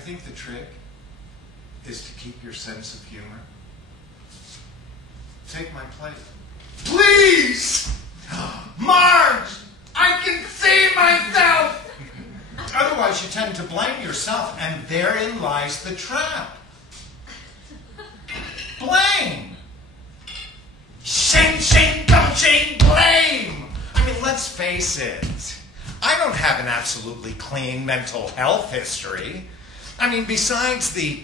think the trick is to keep your sense of humor. Take my plate. Please! Marge! I can see myself! Otherwise, you tend to blame yourself, and therein lies the trap. Blame! Shing, shing, dum, shing, blame! I mean, let's face it. I don't have an absolutely clean mental health history. I mean, besides the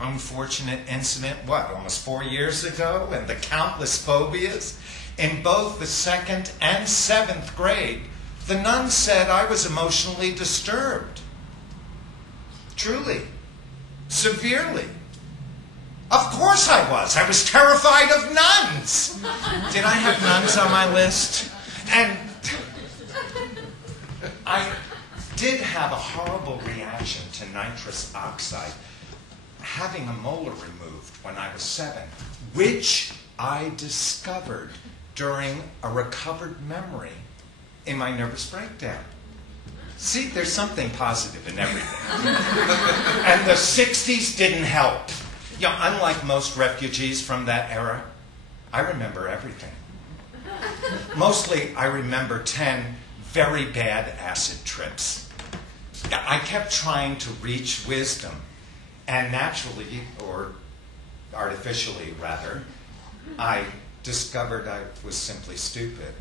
unfortunate incident, almost 4 years ago, and the countless phobias, in both the 2nd and 7th grade, the nuns said I was emotionally disturbed. Truly. Severely. Of course I was. I was terrified of nuns. Did I have nuns on my list? And I did have a horrible reaction to nitrous oxide, having a molar removed when I was 7, which I discovered during a recovered memory in my nervous breakdown. See, there's something positive in everything. And the 60s didn't help. You know, unlike most refugees from that era, I remember everything. Mostly, I remember 10 very bad acid trips. I kept trying to reach wisdom, and naturally, or artificially rather, I discovered I was simply stupid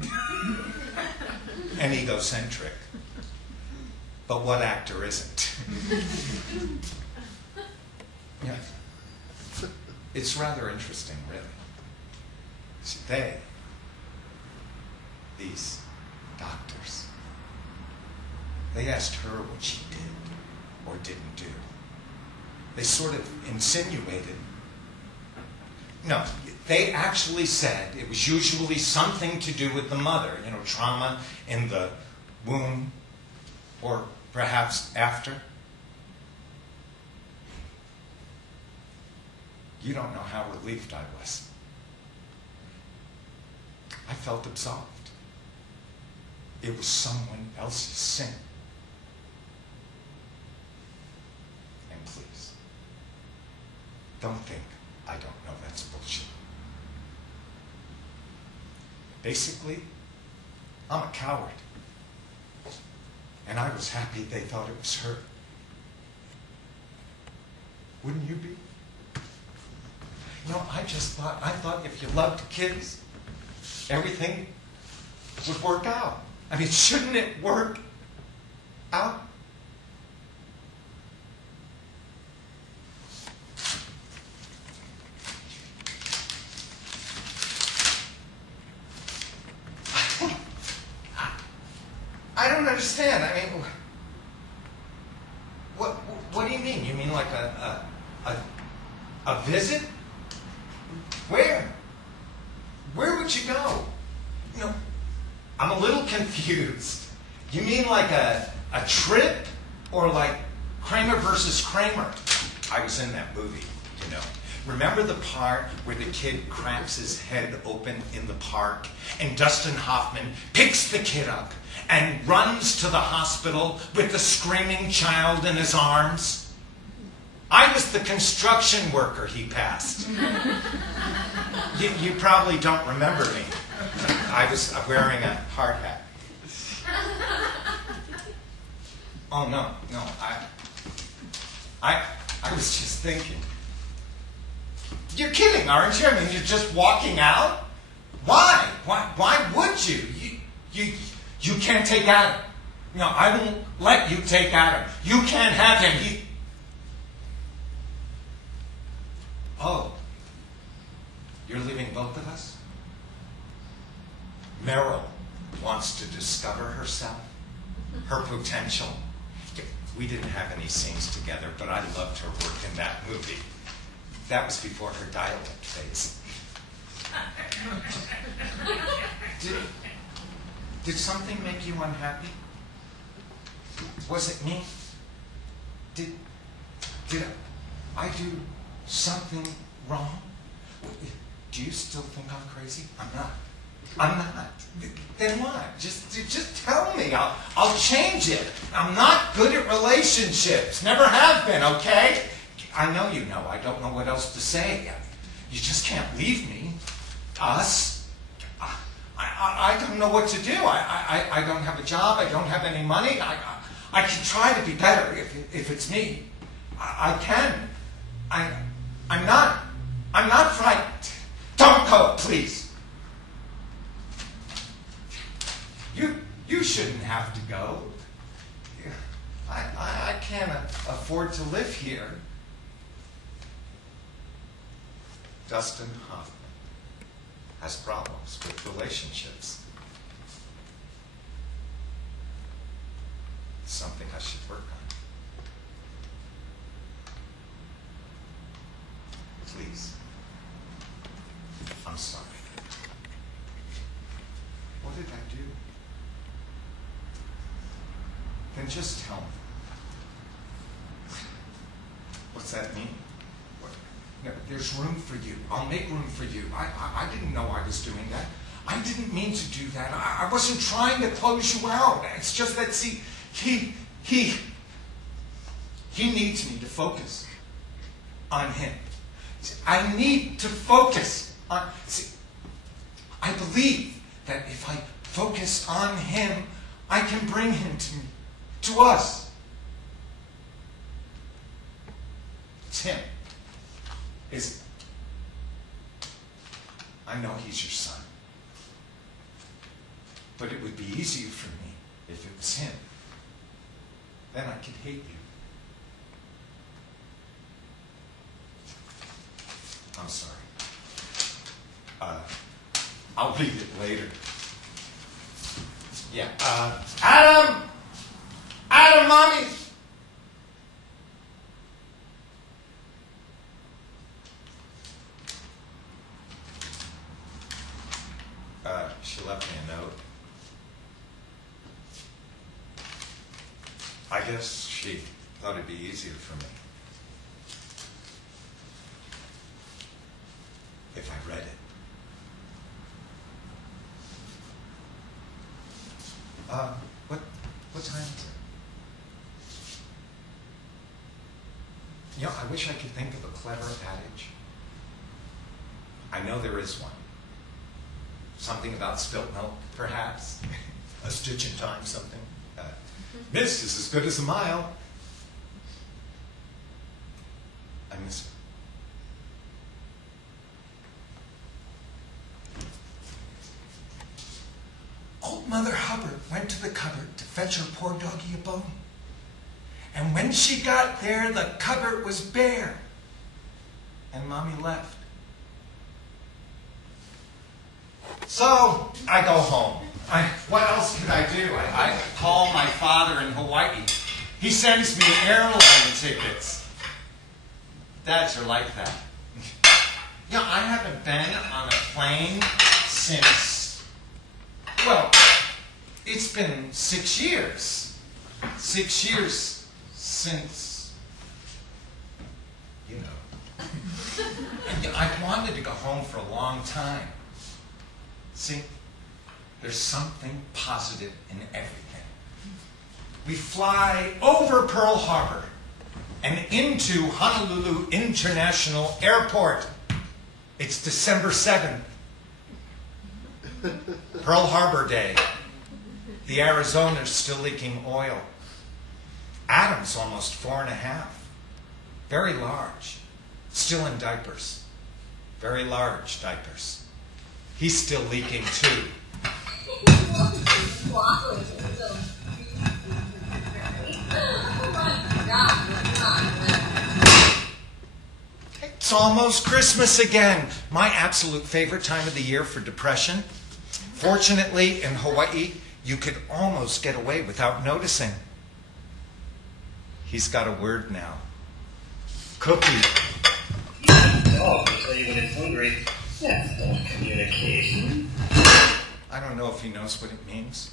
and egocentric. But what actor isn't? Yeah. It's rather interesting, really. See, these doctors, they asked her what she did or didn't do. They sort of insinuated. No, they actually said it was usually something to do with the mother, you know, trauma in the womb, or perhaps after. You don't know how relieved I was. I felt absolved. It was someone else's sin. And please, don't think I don't know that's bullshit. Basically, I'm a coward. And I was happy they thought it was her. Wouldn't you be? You know, I thought if you loved kids, everything would work out. I mean, shouldn't it work out? I don't understand. I mean, what do you mean? You mean like a visit? Where? Where would you go? You know, I'm a little confused. You mean like a trip, or like Kramer versus Kramer? I was in that movie, you know. Remember the part where the kid cracks his head open in the park, and Dustin Hoffman picks the kid up and runs to the hospital with the screaming child in his arms? I was the construction worker he passed. You probably don't remember me. I was wearing a hard hat. Oh, no. I was just thinking. You're kidding, aren't you? I mean, you're just walking out? Why? Why would you? You can't take Adam. No, I won't let you take Adam. You can't have him. Oh, you're leaving both of us? Meryl wants to discover herself, her potential. We didn't have any scenes together, but I loved her work in that movie. That was before her dialect phase. Did something make you unhappy? Was it me? Did I do something wrong? Do you still think I'm crazy? I'm not. I'm not. Then what? Just tell me. I'll change it. I'm not good at relationships. Never have been, okay? I know you know. I don't know what else to say. You just can't leave me. Us. I don't know what to do. I don't have a job. I don't have any money. I can try to be better if it's me. I can. I'm not frightened. Don't go, please. You shouldn't have to go. I can't afford to live here. Dustin Hoffman has problems with relationships. It's something I should work on. Please. I'm sorry. What did I do? Then just tell me. What's that mean? No, there's room for you. I'll make room for you. I didn't know I was doing that. I didn't mean to do that. I wasn't trying to close you out. It's just that, see, he needs me to focus on him. See, I need to focus on... See, I believe that if I focus on him, I can bring him to us. It's him. Is it? I know he's your son. But it would be easier for me if it was him. Then I could hate you. I'm sorry. I'll read it later. Yeah. Adam! Adam, Mommy! She left me a note. I guess she thought it'd be easier for me if I read it. What time is it? You know, I wish I could think of a clever adage. I know there is one. Something about spilt milk, perhaps. A stitch in time, something. Missed is as good as a mile. I miss her. Old Mother Hubbard went to the cupboard to fetch her poor doggy a bone. And when she got there, the cupboard was bare. And Mommy left. So, I go home. What else could I do? I call my father in Hawaii. He sends me airline tickets. Dads are like that. You know, I haven't been on a plane since, well, it's been 6 years. 6 years since, you know. And I wanted to go home for a long time. See, there's something positive in everything. We fly over Pearl Harbor and into Honolulu International Airport. It's December 7th. Pearl Harbor Day. The Arizona's still leaking oil. Adam's almost 4.5. Very large. Still in diapers. Very large diapers. He's still leaking too. It's almost Christmas again. My absolute favorite time of the year for depression. Fortunately, in Hawaii, you could almost get away without noticing. He's got a word now. Cookie. Dog will tell you when it's hungry. That's not communication. I don't know if he knows what it means.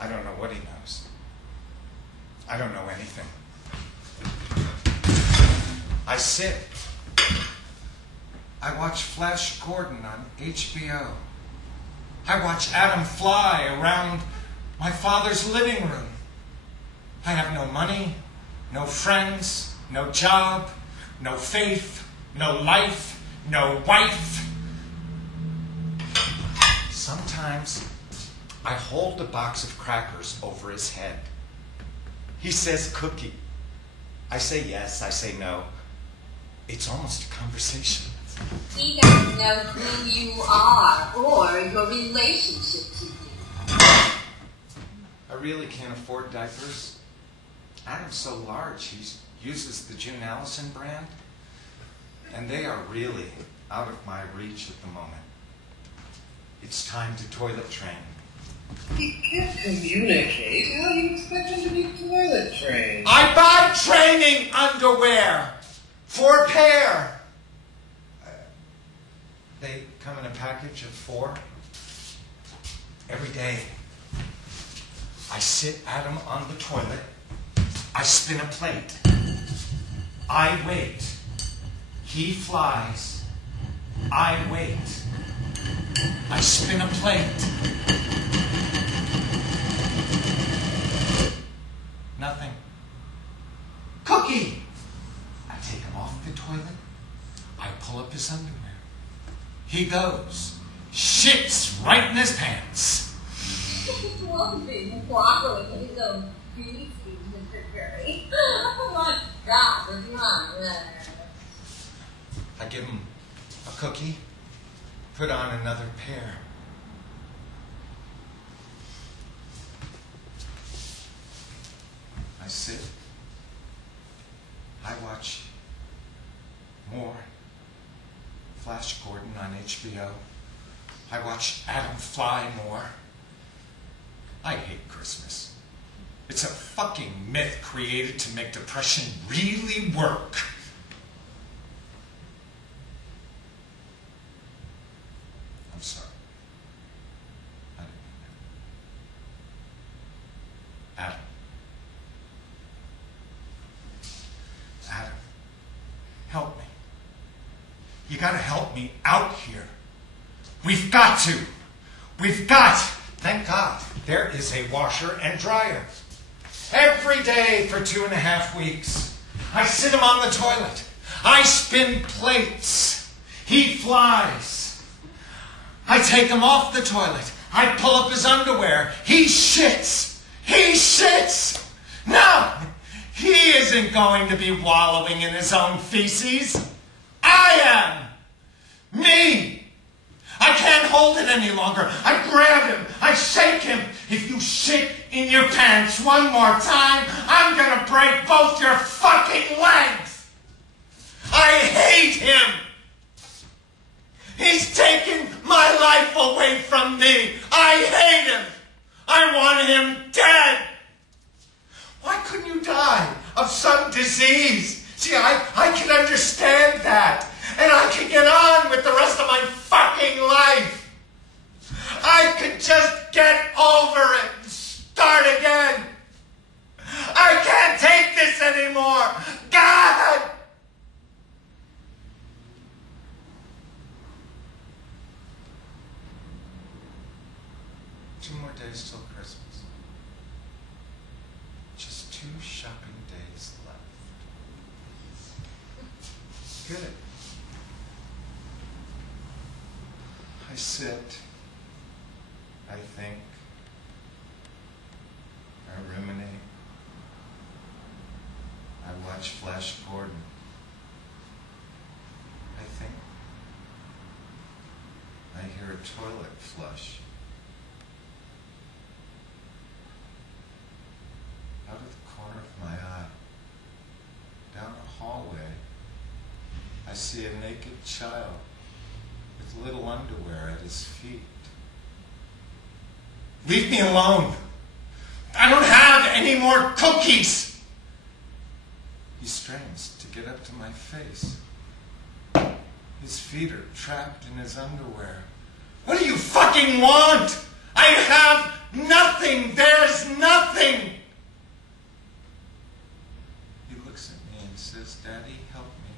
I don't know what he knows. I don't know anything. I sit. I watch Flash Gordon on HBO. I watch Adam fly around my father's living room. I have no money, no friends, no job, no faith, no life, no wife. Sometimes I hold a box of crackers over his head. He says cookie. I say yes, I say no. It's almost a conversation. He doesn't know who you are or your relationship to you. I really can't afford diapers. Adam's so large, he uses the June Allison brand, and they are really out of my reach at the moment. It's time to toilet train. He can't communicate. How do you expect him to be toilet trained? I buy training underwear for a pair. They come in a package of 4. Every day, I sit Adam on the toilet. I spin a plate. I wait. He flies. I wait. I spin a plate. Nothing. Cookie! I take him off the toilet. I pull up his underwear. He goes. Shits right in his pants. Oh my God, I give him a cookie, put on another pair. I sit. I watch more Flash Gordon on HBO. I watch Adam fly more. I hate Christmas. It's a fucking myth created to make depression really work. I'm sorry. I didn't mean that. Adam. Adam, help me. You gotta help me out here. We've got to. We've got. Thank God, there is a washer and dryer. Every day for 2.5 weeks, I sit him on the toilet. I spin plates. He flies. I take him off the toilet. I pull up his underwear. He shits. He shits. No, he isn't going to be wallowing in his own feces. I am. Me. I can't hold it any longer. I grab him. I shake him. If you shit in your pants one more time, I'm going to break both your fucking legs. I hate him. He's taken my life away from me. I hate him. I want him dead. Why couldn't you die of some disease? See, I can understand that. And I can get on with the rest of my fucking life. I could just get over it and start again. I can't take this anymore. God! Two more days till Christmas. Just 2 shopping days left. Good. I sit, I think, I ruminate, I watch Flash Gordon, I think, I hear a toilet flush. Out of the corner of my eye, down a hallway, I see a naked child with little underwear at his feet. Leave me alone. I don't have any more cookies. He strains to get up to my face. His feet are trapped in his underwear. What do you fucking want? I have nothing. There's nothing. He looks at me and says, "Daddy, help me."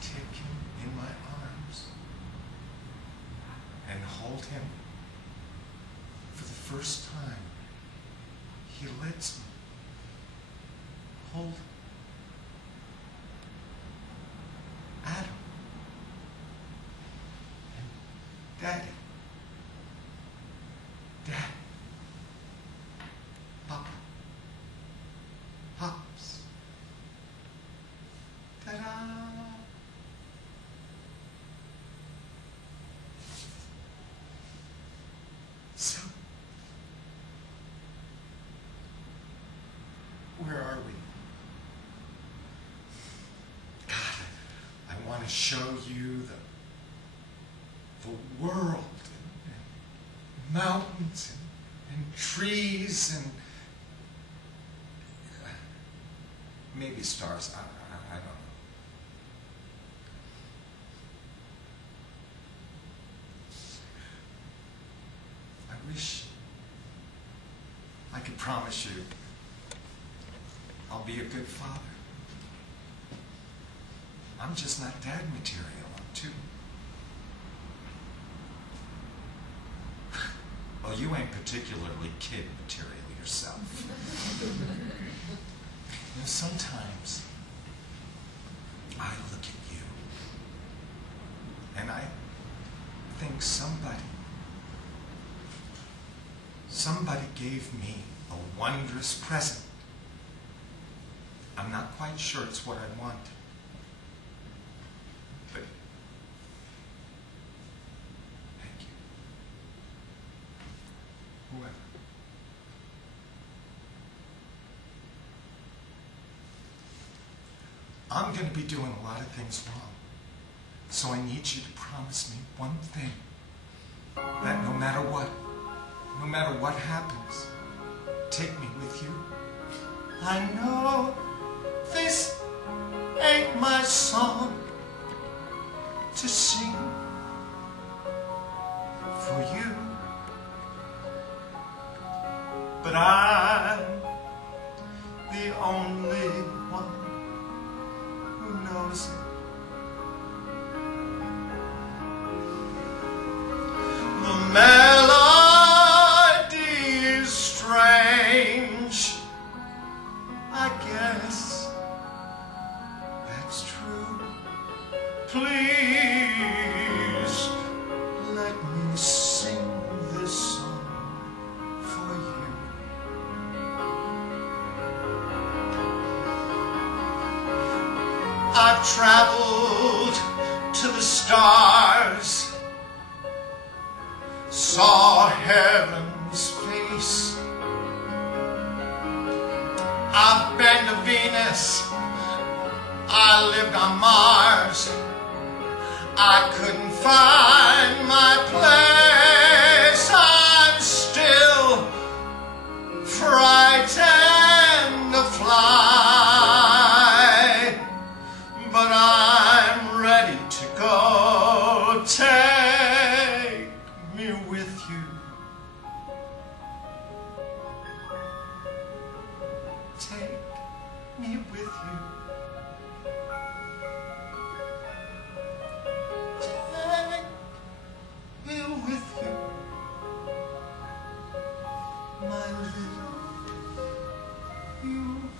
take him in my arms and hold him for the first time. He lets me hold Adam and Daddy. Dad. Papa. Pops. Ta-da! So, where are we? God, I want to show you the world and mountains and trees and maybe stars. I don't know. I wish I could promise you I'll be a good father. I'm just not dad material. I'm too. Well, you ain't particularly kid material yourself. You know, sometimes I look at you and I think somebody gave me a wondrous present. I'm not quite sure it's what I want. But thank you. Whoever. I'm going to be doing a lot of things wrong. So I need you to promise me one thing. That no matter what happens, take me with you. I know this ain't my song to sing for you, but I'm the only one who knows it. The melody is strange, I guess that's true. Please let me sing this song for you. I've traveled to the stars, saw heaven's face. I've been to Venus, I lived on Mars. I couldn't find my place. I'm still frightened to fly, but I'm ready to go. Take me with you. Take me with you. Take me with you, my little UFO.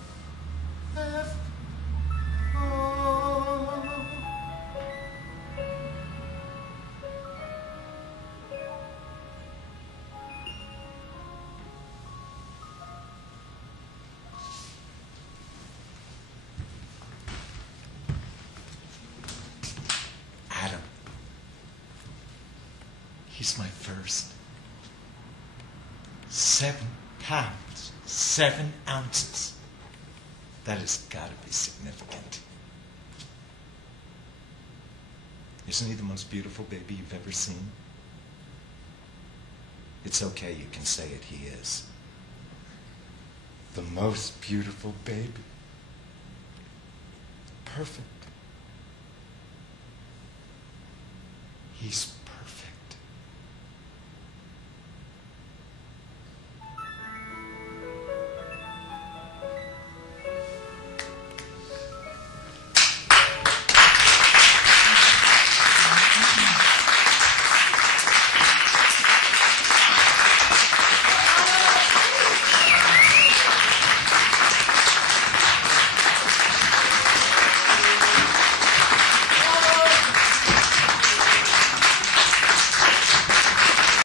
Adam. He's my first. 7 pounds, 7 ounces. That has got to be significant. Isn't he the most beautiful baby you've ever seen? It's okay, you can say it, he is. The most beautiful baby. Perfect. He's